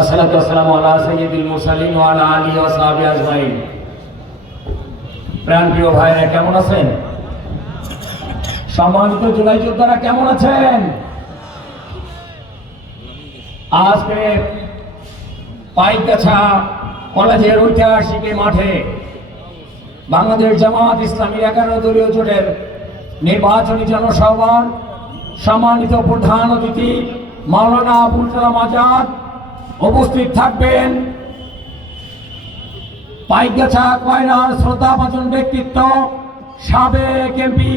আসসালাতু ওয়াসসালামু আলা সাইয়্যিদিল মুরসালিন ওয়া আলা আলিহি ওয়া সাহবিহি আজমাইন। প্রাণপ্রিয় ভাইরা, কেমন আছেন? সম্মানিত জুলাই যোদ্ধারা কেমন আছেন? আজকে পাইকগাছা কলেজের ঐতিহাসিক মাঠে বাংলাদেশ জামাত ইসলামী 11 দলীয় জোটের নির্বাচনী জনসভার সম্মানিত প্রধান অতিথি মাওলানা আবুল কালাম আজাদ উপস্থিত থাকবেন। পাইকগাছা কয়রার শ্রদ্ধাভাজন ব্যক্তিত্ব সাবেক এমপি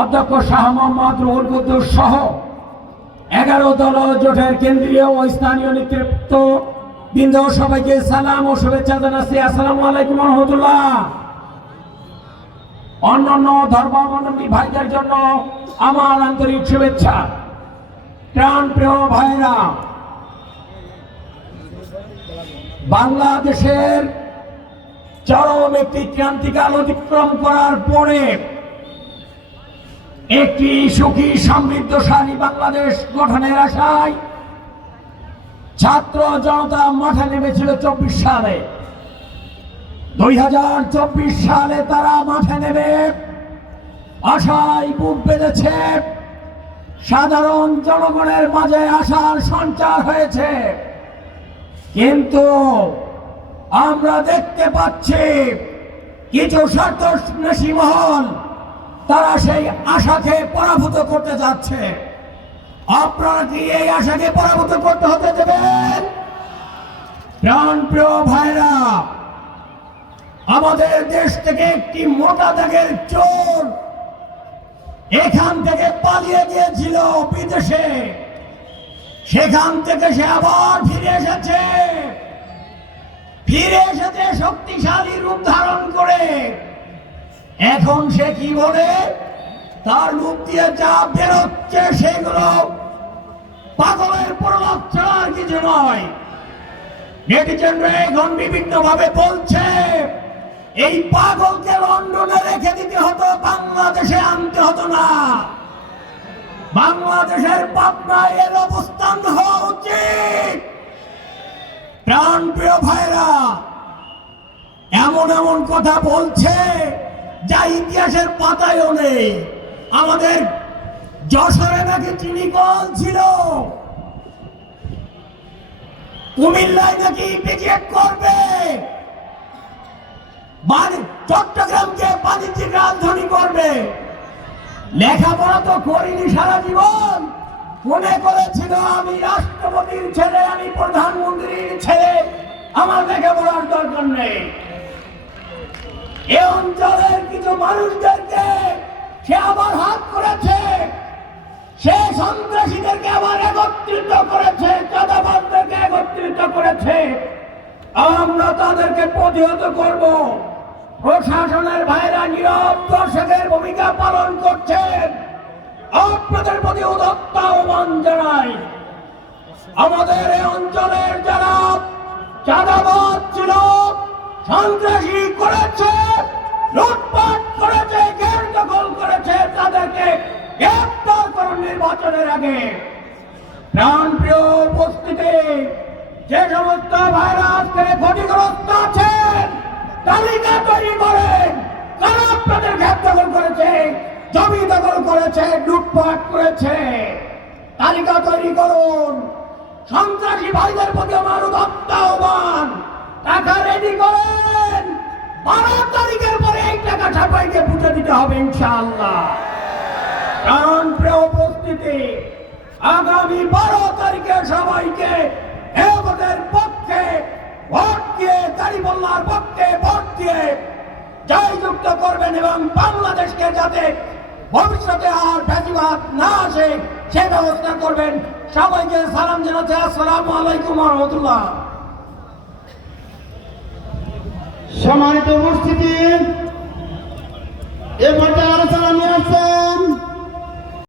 অধ্যক্ষ শাহ মোহাম্মদ রুহুল কুদ্দুস সহ 11 দলীয় জোটের কেন্দ্রীয় ও স্থানীয় নেতৃত্ব বৃন্দ সবাইকে সালাম ও শুভেচ্ছা জানাচ্ছি। আসসালামু আলাইকুম ওয়া রাহমাতুল্লাহ। অন্যান্য ধর্মাবলম্বী ভাইদের জন্য আমার আন্তরিক শুভেচ্ছা। প্রাণপ্রিয় ভাইরা, বাংলাদেশের চরম একটি ক্রান্তিকাল অতিক্রম করার পরে একটি সুখী সমৃদ্ধশালী বাংলাদেশ গঠনের আশায় ছাত্র জনতা মাঠে নেমেছিল 24 সালে। 2024 সালে তারা মাঠে নেমে আশায় বুক বেঁধেছে। সাধারণ জনগণের মাঝে আশার সঞ্চার হয়েছে, কিন্তু আমরা দেখতে পাচ্ছি কিছু স্বার্থন্বেষী মহল তারা সেই আশাকে পরাভূত করতে যাচ্ছে। আপনারা কি এই আশাকে পরাভূত করতে হতে দেবেন? প্রাণপ্রিয় ভাইরা, আমাদের দেশ থেকে একটি মোটা দাগের চোর এখান থেকে পালিয়ে গিয়েছিল বিদেশে। সেখান থেকে সে আবার ফিরে এসেছে শক্তিশালী রূপ ধারণ করে। এখন সে কি বলে? তার মুখ দিয়ে যা বেরোচ্ছে সেগুলো পাগলের প্রলাপ ছাড়ার কিছু নয়। নেটিজেনরা এখন বিভিন্ন ভাবে বলছে এই পাগলকে লন্ডনে রেখে দিতে হতো, বাংলাদেশে আনতে হতো না। বাংলাদেশের পাবনায় এর অবস্থান হওয়া উচিত। প্রাণপ্রিয় ভাইরা, এমন এমন কথা বলছে যা ইতিহাসের পাতায়ও নেই। আমাদের যশোরে নাকি চিনিকল ছিল, কুমিল্লায় নাকি পিকেট করবে, চট্টগ্রামকে বাণিজ্যিক রাজধানী করবে। লেখাপড়া তো করিনি সারা জীবন, মনে করেছিল আমি রাষ্ট্রপতির ছেলে, আমি প্রধানমন্ত্রীর ছেলে, আমার লেখাপড়ার দরকার নেই। এ অঞ্চলের কিছু মানুষদেরকে সে আবার হাত করেছে, সে সন্ত্রাসীদেরকে আবার একত্রিত করেছে, চাঁদাবাজদেরকে একত্রিত করেছে। আমরা তাদেরকে প্রতিহত করব। প্রশাসনের ভাইরা নীরব দর্শকের ভূমিকা পালন করছেন। আপনাদের প্রতি উদাত্ত আহ্বান জানাই, আমাদের এই অঞ্চলের যারা চাঁদাবাজ ছিল, সন্ত্রাসী করেছে, লুটপাট করেছে, ঘের দখল করেছে, তাদেরকে গ্রেফতার করুন নির্বাচনের আগে। প্রাণপ্রিয় উপস্থিতি, যে সমস্ত ভাইরা আজকে ক্ষতিগ্রস্ত আছেন তালিকা তৈরি করেন। কারা আপনাদের ঘের দখল করেছে, জমি দখল করেছে, লুটপাট করেছে, তালিকা তৈরি করুন। সন্ত্রাসী ভাইদের প্রতি আমার উদাত্ত আহ্বান, টাকা রেডি করেন। 12 তারিখের পরে এই টাকা সবাইকে বুঝে দিতে হবে ইনশাআল্লাহ। প্রাণপ্রিয় উপস্থিতি, আগামী 12 তারিখে সবাইকে ভোটের পক্ষে ভোট দিয়ে, দাঁড়িপাল্লার পক্ষে ভোট দিয়ে জয়যুক্ত করবেন এবং বাংলাদেশকে যাতে ভবিষ্যতে আর ফ্যাসিবাদ না আসে সে ব্যবস্থা করবেন। সবাইকে সালাম জানাচ্ছি। আসসালামু আলাইকুম ওয়া রাহমাতুল্লাহ। সম্মানিত উপস্থিতি, এ পর্যায়ে আলোচনা নিয়ে আসছেন